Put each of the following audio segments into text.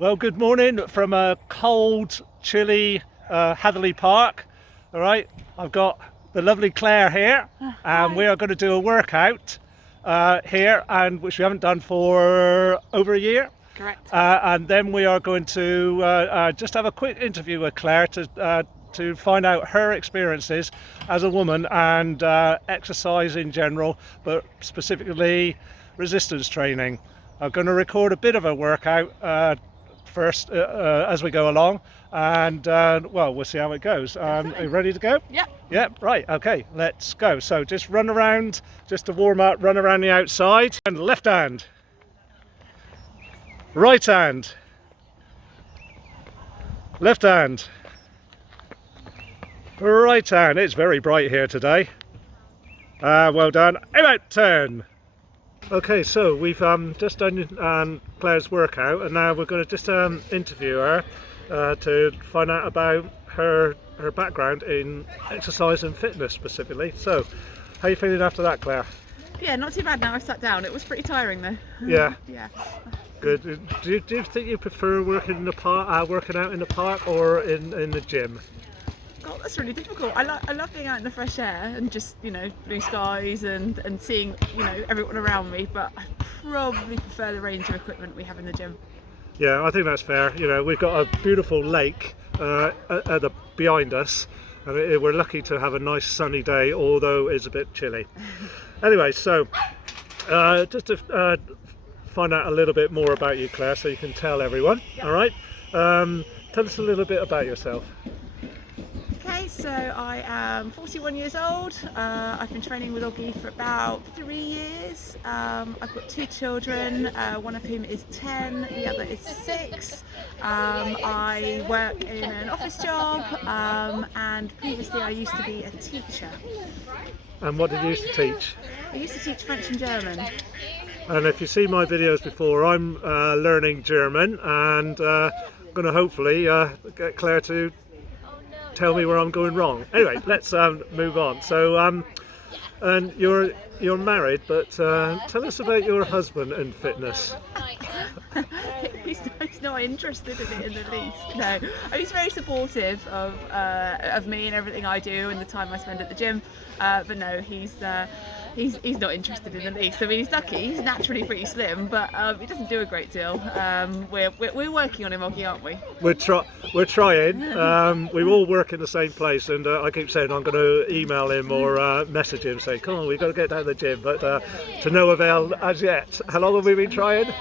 Well, good morning from a cold, chilly Hatherley Park. All right, I've got the lovely Clare here, and we are going to do a workout here, and which we haven't done for over a year. Correct. And then we are going to just have a quick interview with Clare to find out her experiences as a woman and exercise in general, but specifically resistance training. I'm going to record a bit of a workout first as we go along, and well, we'll see how it goes. Are you ready to go? Yep. Yep, right, okay, let's go. So just run around, just to warm up, run around the outside. And left hand, right hand, left hand, right hand. It's very bright here today. Well done. About turn. Okay, so we've just done Claire's workout, and now we're going to just interview her to find out about her background in exercise and fitness specifically. So, how are you feeling after that, Claire? Yeah, not too bad now. I've sat down. It was pretty tiring though. Yeah. Yeah. Good. Do you think you prefer working in the park, working out in the park, or in the gym? God, that's really difficult. I love being out in the fresh air and just, blue skies and seeing, everyone around me, but I probably prefer the range of equipment we have in the gym. Yeah, I think that's fair. We've got a beautiful lake behind us, and we're lucky to have a nice sunny day, although it's a bit chilly. Anyway, so just to find out a little bit more about you, Claire, so you can tell everyone. Yep. All right. Tell us a little bit about yourself. Okay, so I am 41 years old. I've been training with Oggy for about 3 years. I've got 2 children, one of whom is 10, the other is 6. I work in an office job, and previously I used to be a teacher. And what did you used to teach? I used to teach French and German. And if you see my videos before, I'm learning German, and I'm going to hopefully get Claire to tell me where I'm going wrong. Anyway, let's move on. So, and you're married, but tell us about your husband and fitness. He's not interested in it in the least. No, he's very supportive of me and everything I do and the time I spend at the gym. But no, he's not interested in the least. I mean, he's lucky. He's naturally pretty slim, but he doesn't do a great deal. We're working on him, Oggy, aren't we? We're trying. We all work in the same place, and I keep saying I'm going to email him or message him, say, "Come on, we've got to get down to the gym," but to no avail as yet. How long have we been trying?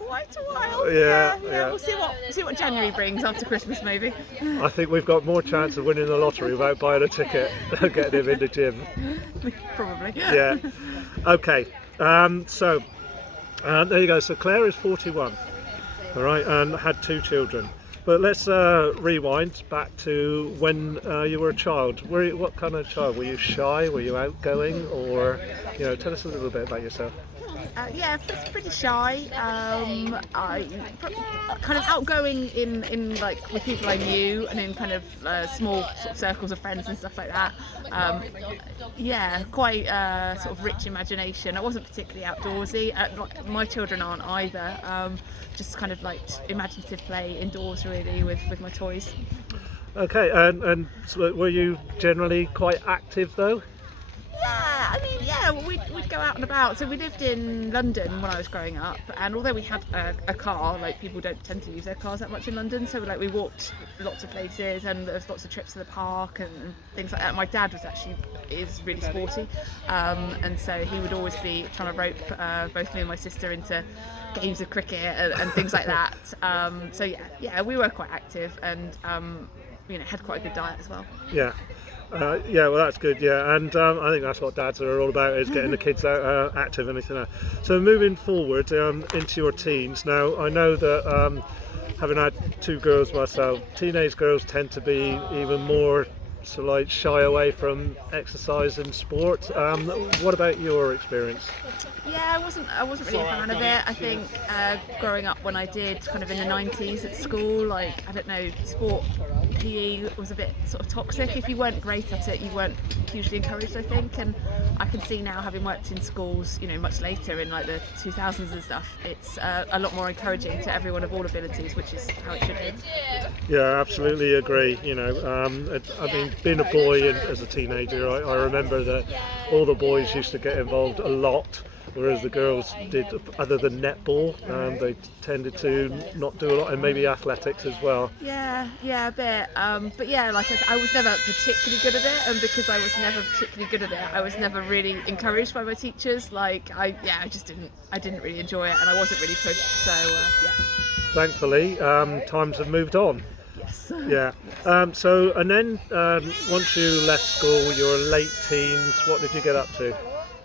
Quite a while. Yeah. We'll see what January brings after Christmas, maybe. I think we've got more chance of winning the lottery without buying a ticket than getting him in the gym. Probably. Yeah. Okay. So there you go. So Claire is 41. All right, and had 2 children. But let's rewind back to when you were a child. What kind of child? Were you shy? Were you outgoing? Or, tell us a little bit about yourself. Yeah, pretty shy. I kind of outgoing in like with people I knew and in kind of small sort of circles of friends and stuff like that. Yeah, quite sort of rich imagination. I wasn't particularly outdoorsy. My children aren't either. Just kind of like imaginative play indoors really with my toys. Okay, and so were you generally quite active though? Yeah, I mean, yeah, we'd go out and about. So we lived in London when I was growing up, and although we had a car, like people don't tend to use their cars that much in London, so we walked lots of places, and there was lots of trips to the park and things like that. My dad is really sporty, and so he would always be trying to rope both me and my sister into games of cricket and things like that. So yeah, we were quite active and had quite a good diet as well. Yeah. Yeah, well that's good, yeah, and I think that's what dads are all about, is getting the kids out active and everything like that. So moving forward into your teens, now I know that having had 2 girls myself, teenage girls tend to be even more shy away from exercise and sport. What about your experience? Yeah, I wasn't really a fan of it. I think growing up when I did kind of in the 90s at school, like, I don't know, sport PE was a bit sort of toxic. If you weren't great at it, you weren't hugely encouraged, I think. And I can see now, having worked in schools, much later in like the 2000s and stuff, it's a lot more encouraging to everyone of all abilities, which is how it should be. Yeah, absolutely agree. I mean, being a boy and as a teenager, I remember that all the boys used to get involved a lot, whereas the girls did, other than netball, they tended to not do a lot, and maybe athletics as well. Yeah, a bit. But yeah, like I was never particularly good at it, and because I was never particularly good at it, I was never really encouraged by my teachers. Like I didn't really enjoy it, and I wasn't really pushed. So yeah. Thankfully, times have moved on. Yes. Yeah. So, and then once you left school, your late teens, what did you get up to?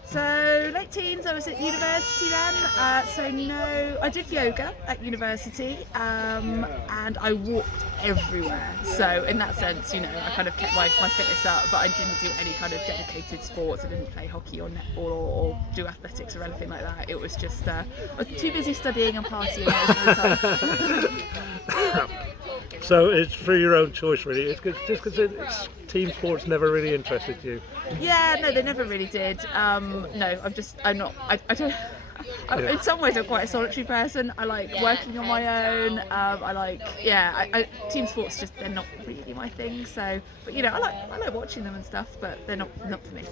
So late teens, I was at university then. I did yoga at university, and I walked everywhere. So in that sense, I kind of kept my fitness up, but I didn't do any kind of dedicated sports. I didn't play hockey or netball or do athletics or anything like that. It was just I was too busy studying and partying most of the time. So it's for your own choice, really. It's just because team sports never really interested you. Yeah, no, they never really did. I'm not. I don't. In some ways, I'm quite a solitary person. I like working on my own. Team sports they're not really my thing. So, but I like watching them and stuff. But they're not for me.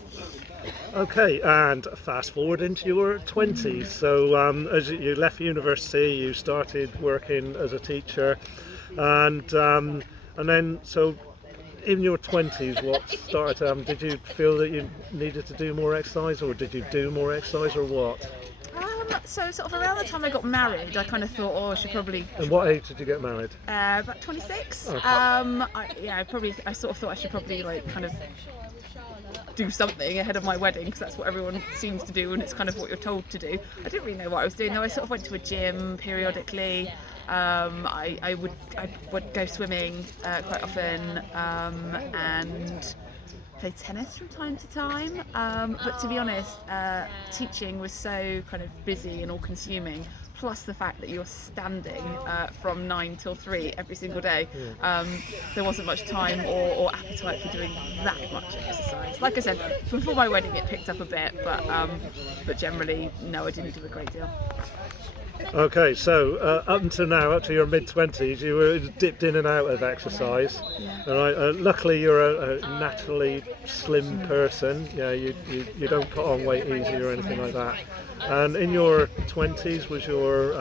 Okay, and fast forward into your 20s. So as you left university, you started working as a teacher, and then so. In your 20s, what started? Did you feel that you needed to do more exercise, or did you do more exercise, or what? So sort of around the time I got married, I kind of thought, I should probably. And what age did you get married? About 26. Okay. I sort of thought I should probably kind of do something ahead of my wedding, because that's what everyone seems to do and it's kind of what you're told to do. I didn't really know what I was doing though. I sort of went to a gym periodically. I would go swimming quite often, and play tennis from time to time. But to be honest, teaching was so kind of busy and all-consuming. Plus the fact that you're standing from 9 till 3 every single day, there wasn't much time or appetite for doing that much exercise. Like I said, before my wedding it picked up a bit, but generally, no, I didn't do a great deal. Okay, so up until now, up to your mid-20s, you were dipped in and out of exercise. Yeah. And like, luckily, you're a naturally slim person. Yeah, you don't put on weight easy or anything like that. And in your 20s, was your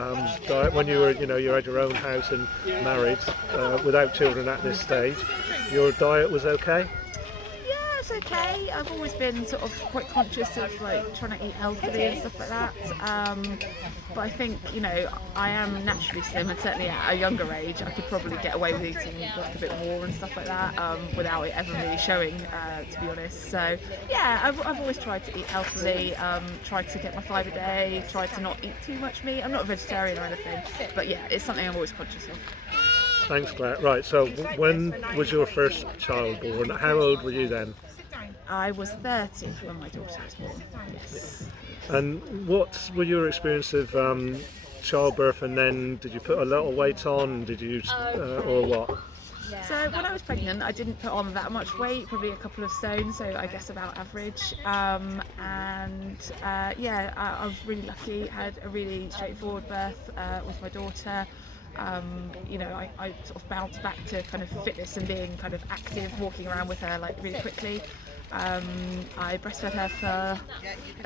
diet, when you were, you had your own house and married, without children at this stage, your diet was okay? It's okay. I've always been sort of quite conscious of trying to eat healthily and stuff like that. But I think I am naturally slim, and certainly at a younger age I could probably get away with eating a bit more and stuff like that without it ever really showing, to be honest. So yeah, I've always tried to eat healthily, tried to get my 5 a day, tried to not eat too much meat. I'm not a vegetarian or anything, but yeah, it's something I'm always conscious of. Thanks, Claire. Right, so when was your first child born? How old were you then? I was 30 when my daughter was born. Yes. And what were your experience of childbirth, and then did you put a lot of weight on? Did you, or what? So when I was pregnant, I didn't put on that much weight, probably a couple of stone, so I guess about average. I was really lucky, had a really straightforward birth with my daughter. I sort of bounced back to kind of fitness and being kind of active, walking around with her really quickly. I breastfed her for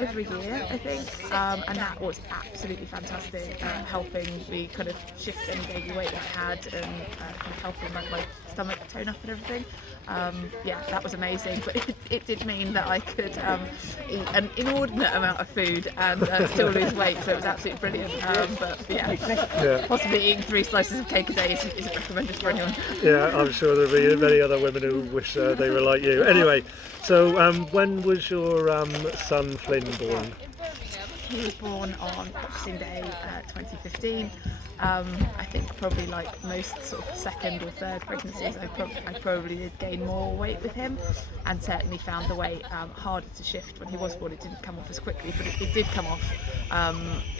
over a year, I think, and that was absolutely fantastic, helping me kind of shift any baby weight that I had, and kind of helping my stomach tone up and everything. That was amazing, but it did mean that I could eat an inordinate amount of food and still lose weight, so it was absolutely brilliant. Possibly eating 3 slices of cake a day isn't recommended for anyone. Yeah, I'm sure there'll be many other women who wish they were like you. Anyway, so when was your son Flynn born? He was born on Boxing Day 2015. I think probably like most sort of second or third pregnancies, I probably did gain more weight with him, and certainly found the weight harder to shift when he was born. It didn't come off as quickly, but it did come off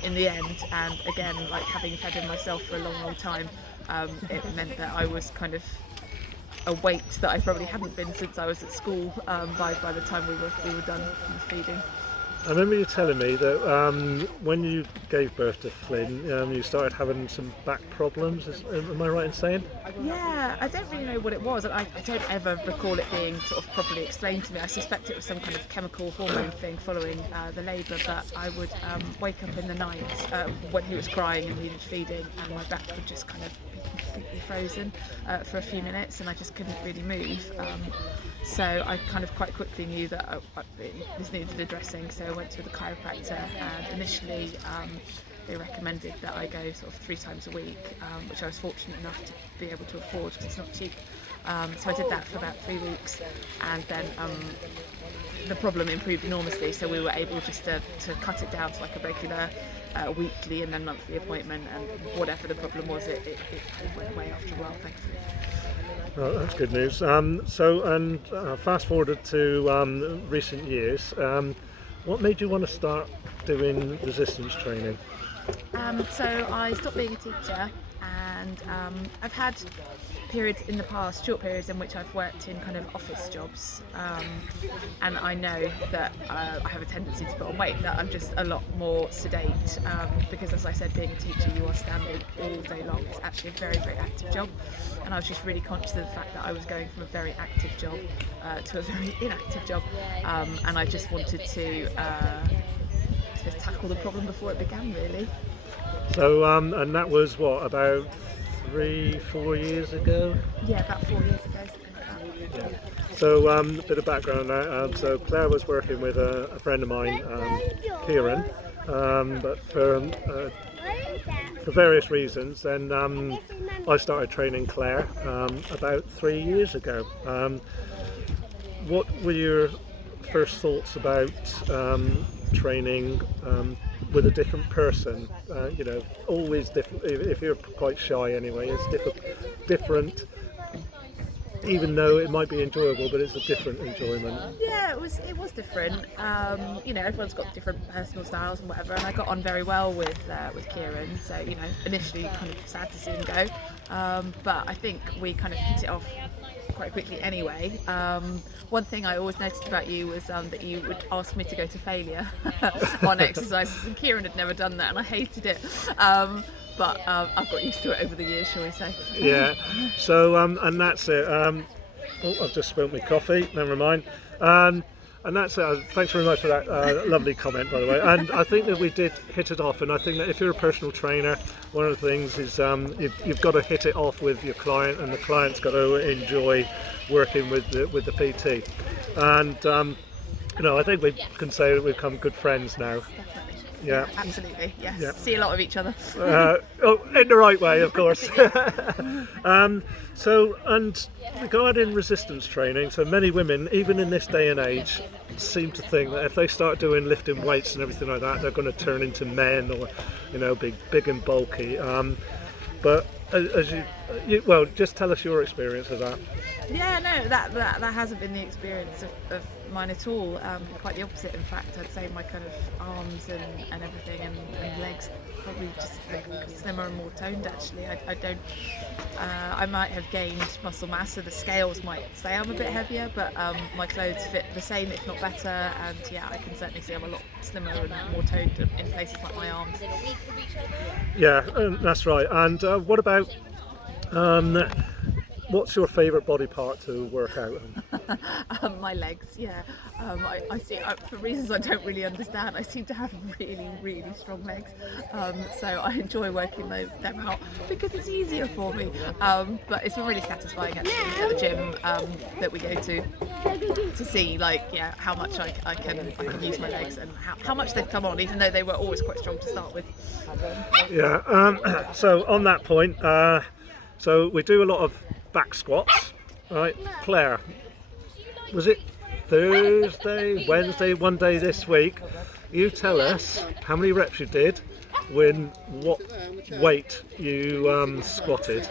in the end. And again, like having fed him myself for a long time, it meant that I was kind of a weight that I probably hadn't been since I was at school by the time we were done with feeding. I remember you telling me that when you gave birth to Flynn, you started having some back problems. Am I right in saying? Yeah, I don't really know what it was, and I don't ever recall it being sort of properly explained to me. I suspect it was some kind of chemical hormone thing following the labour, but I would wake up in the night when he was crying and needed feeding, and my back would just kind of be completely frozen for a few minutes, and I just couldn't really move. So I kind of quite quickly knew that this needed addressing, so I went to the chiropractor, and initially they recommended that I go sort of 3 times a week, which I was fortunate enough to be able to afford because it's not cheap. So I did that for about 3 weeks, and then the problem improved enormously, so we were able just to cut it down to like a regular weekly and then monthly appointment, and whatever the problem was, it kind of went away after a while, thankfully. Oh, that's good news. Fast forwarded to recent years, what made you want to start doing resistance training? So I stopped being a teacher, and I've had periods in the past, short periods, in which I've worked in kind of office jobs, and I know that I have a tendency to put on weight, that I'm just a lot more sedate, because as I said, being a teacher, you are standing all day long. It's actually a very, very active job, and I was just really conscious of the fact that I was going from a very active job to a very inactive job, and I just wanted to tackle the problem before it began, really. So, and that was what, about 3-4 years ago? Yeah, about 4 years ago, something like that. Yeah. So, a bit of background now. So, Claire was working with a friend of mine, Kieran, but for various reasons, then I started training Claire about 3 years ago. What were your first thoughts about training with a different person? Always different. If you're quite shy anyway, it's different. Even though it might be enjoyable, but it's a different enjoyment. Yeah, it was different. Everyone's got different personal styles and whatever, and I got on very well with Kieran. So initially kind of sad to see him go, but I think we kind of hit it off quite quickly anyway. One thing I always noticed about you was that you would ask me to go to failure on exercises, and Kieran had never done that, and I hated it. But I've got used to it over the years, shall we say. Yeah, so and that's it. I've just spilled my coffee, never mind. And that's it. Thanks very much for that lovely comment, by the way. And I think that we did hit it off, and I think that if you're a personal trainer, one of the things is you've got to hit it off with your client, and the client's got to enjoy working with the PT. And I think we can say that we've become good friends now. Yeah, absolutely. Yes. Yeah. See a lot of each other. In the right way, of course. So, and regarding resistance training, so many women, even in this day and age, seem to think that if they start doing lifting weights and everything like that, they're going to turn into men, or big and bulky. But as you just tell us your experience of that. Yeah, no, that hasn't been the experience of mine at all. Quite the opposite, in fact. I'd say my kind of arms and everything and legs probably just look slimmer and more toned. Actually, I might have gained muscle mass, so the scales might say I'm a bit heavier, but my clothes fit the same, if not better. And yeah, I can certainly see I'm a lot slimmer and more toned in places like my arms. Yeah, that's right. And what about? What's your favourite body part to work out on? My legs, yeah. I see, for reasons I don't really understand, I seem to have really, really strong legs. So I enjoy working them out because it's easier for me. But it's been really satisfying actually at the gym that we go to see how much I can use my legs and how much they've come on, even though they were always quite strong to start with. Yeah. So on that point, so we do a lot of back squats, right? Claire, was it Thursday, Wednesday, one day this week? You tell us how many reps you did, what weight you squatted.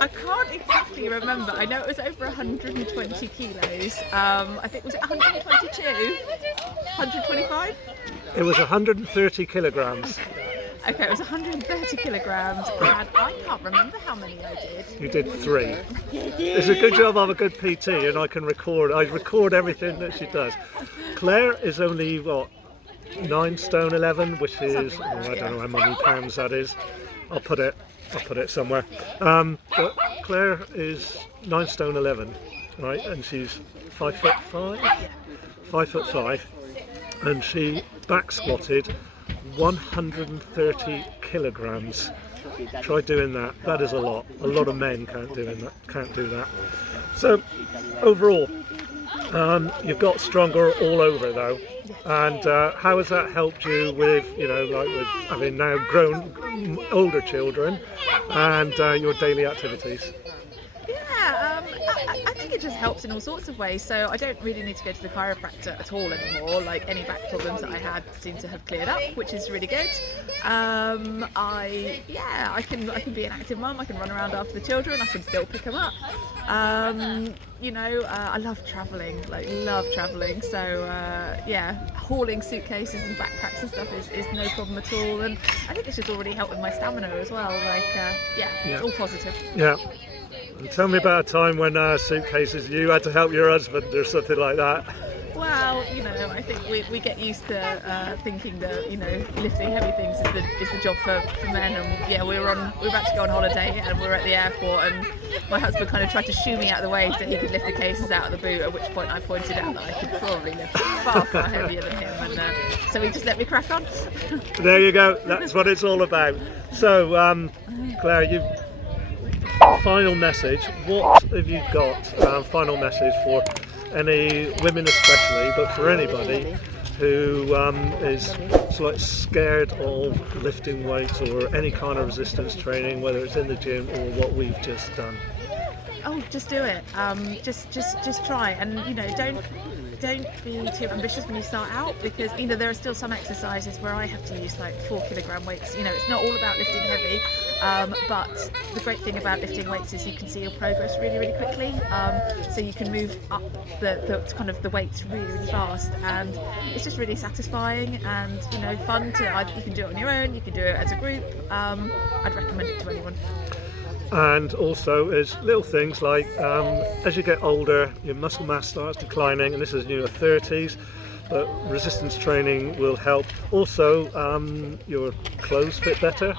I can't exactly remember. I know it was over 120 kilos. I think, was it 122? 125? It was 130 kilograms. Okay, it was 130 kilograms, and I can't remember how many I did. You did 3. It's a good job I'm a good PT and I record everything that she does. Claire is only, what, 9 stone 11, which is, I don't know how many pounds that is. I'll put it somewhere. But Claire is 9 stone 11, right? And she's 5'5", 5'5", and she back squatted 130 kilograms. Try doing that. That is a lot. A lot of men can't do that. So overall, you've got stronger all over though. And how has that helped you with, like with having now grown older children and your daily activities? Yeah, I think it just helps in all sorts of ways. So I don't really need to go to the chiropractor at all anymore. Like any back problems that I had seem to have cleared up, which is really good. I can be an active mum. I can run around after the children. I can still pick them up. I love travelling. So hauling suitcases and backpacks and stuff is no problem at all. And I think it's just already helped with my stamina as well. It's all positive. Yeah. And tell me about a time when suitcases you had to help your husband or something like that. Well, I think we get used to thinking that lifting heavy things is the job for men. And we were about to go on holiday and we were at the airport and my husband kind of tried to shoo me out of the way so he could lift the cases out of the boot. At which point I pointed out that I could probably lift far heavier than him, and so he just let me crack on. There you go. That's what it's all about. So, Claire, final message. What have you got? Final message for any women especially, but for anybody who is sort of scared of lifting weights or any kind of resistance training, whether it's in the gym or what we've just done. Oh, just do it. Just try, and don't be too ambitious when you start out, because there are still some exercises where I have to use like 4 kilogram weights. It's not all about lifting heavy, but the great thing about lifting weights is you can see your progress really, really quickly. So you can move up the kind of the weights really, really fast, and it's just really satisfying and fun to. You can do it on your own. You can do it as a group. I'd recommend it to anyone. And also is little things like as you get older your muscle mass starts declining, and this is in your 30s, but resistance training will help. Also your clothes fit better.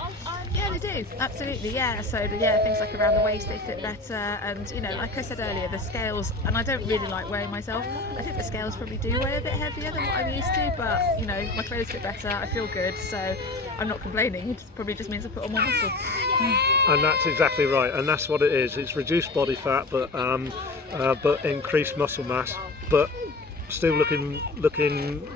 Yeah, they do, absolutely, yeah. So things like around the waist, they fit better, and like I said earlier, the scales, and I don't really like weighing myself, I think the scales probably do weigh a bit heavier than what I'm used to, but my clothes fit better, I feel good, so I'm not complaining. It probably just means I put on more muscle. And that's exactly right, and that's what it is. It's reduced body fat, but increased muscle mass, but still looking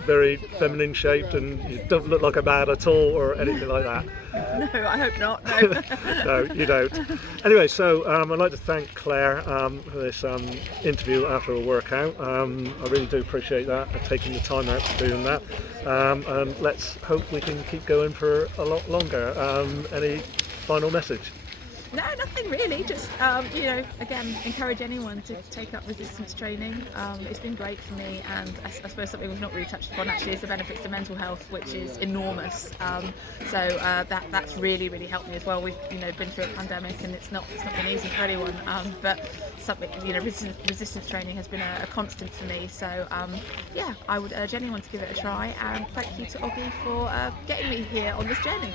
very feminine shaped, and you don't look like a man at all or anything like that. No, I hope not. No. No, you don't. Anyway, so I'd like to thank Claire for this interview after a workout. I really do appreciate that, taking the time out to doing that. And let's hope we can keep going for a lot longer. Any final message? No, nothing really. Just again, encourage anyone to take up resistance training. It's been great for me, and I suppose something we've not really touched upon actually is the benefits to mental health, which is enormous. That's really, really helped me as well. We've been through a pandemic, and it's not been easy for anyone. But something resistance training has been a constant for me. So I would urge anyone to give it a try. And thank you to Oggy for getting me here on this journey.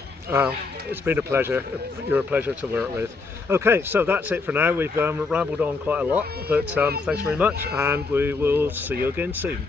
It's been a pleasure. You're a pleasure to work with. Okay, so that's it for now. We've rambled on quite a lot, but thanks very much, and we will see you again soon.